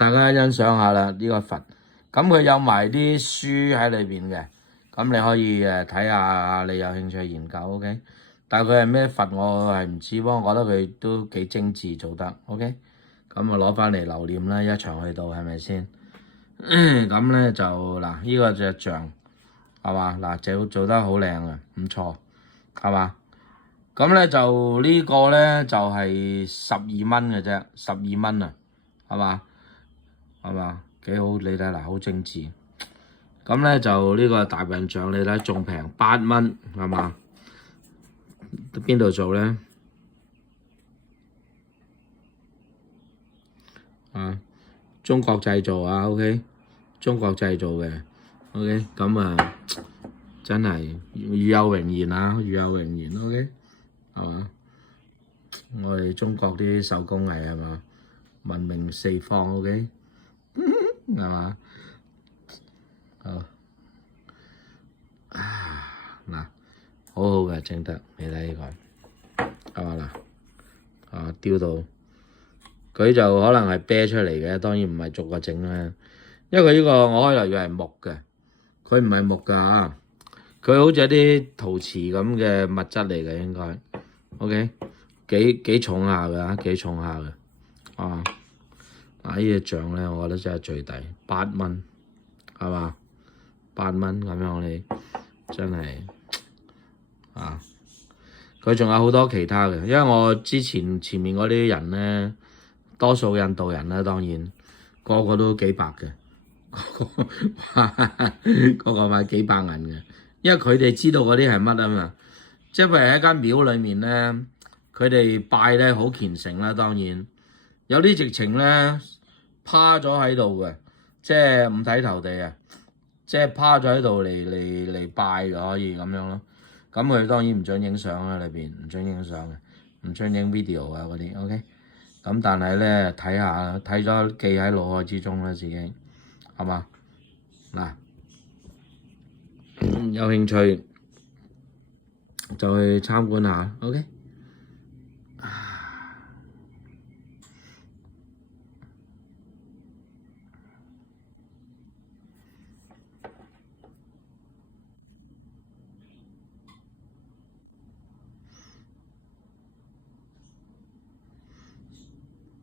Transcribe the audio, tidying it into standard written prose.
大家欣賞下啦，呢個佛，咁佢有埋啲書喺裏邊嘅，咁你可以睇下，你有興趣研究 OK。但係佢係咩佛我係唔知喎，我覺得佢都幾精緻做得 OK。咁我攞翻嚟留念啦，一場去到係咪先？咁咧就嗱，呢個隻象係嘛嗱，做得好靚啊，唔錯係嘛？咁咧就呢個咧就係12蚊嘅啫，12蚊啊，係嘛？係嘛？幾好，你睇嗱，好精緻。咁咧就呢個大笨象，你睇仲平8蚊，係嘛？邊度做咧？中國製造啊 ，OK， 中國製造嘅 ，OK， 咁啊，真係與有榮焉啊，與有榮焉 ，OK， 係嘛？我哋中國啲手工藝係嘛，聞名四方 ，OK， 係嘛？好嗱，好好嘅整得，你睇呢個係嘛嗱，雕到佢就可能係啤出嚟嘅，當然唔係逐個整啦，因為佢呢個我開頭以為係木嘅，佢唔係木㗎嚇，佢好似一啲陶瓷咁嘅物質嚟嘅應該 ，OK。幾重下㗎，幾重下嘅，呢隻象咧，我覺得真係最抵，8蚊，係嘛？8蚊咁樣你真係佢仲有好多其他嘅，因為我前面嗰啲人咧，多數印度人啦，當然個個都幾百嘅，個個買幾百銀嘅，因為佢哋知道嗰啲係乜啊嘛，即係譬如喺間廟裏面咧。佢哋拜咧好虔誠啦，當然有啲直情咧趴咗喺度嘅，即係五體投地啊！即係趴咗喺度嚟拜嘅，可以咁樣咯。咁佢當然唔準影相啦，裏邊唔準影相嘅，唔準影 video 啊嗰啲。OK，咁但係咧睇下睇咗記喺腦海之中啦，自己係嘛嗱，有興趣就去參觀下。OK。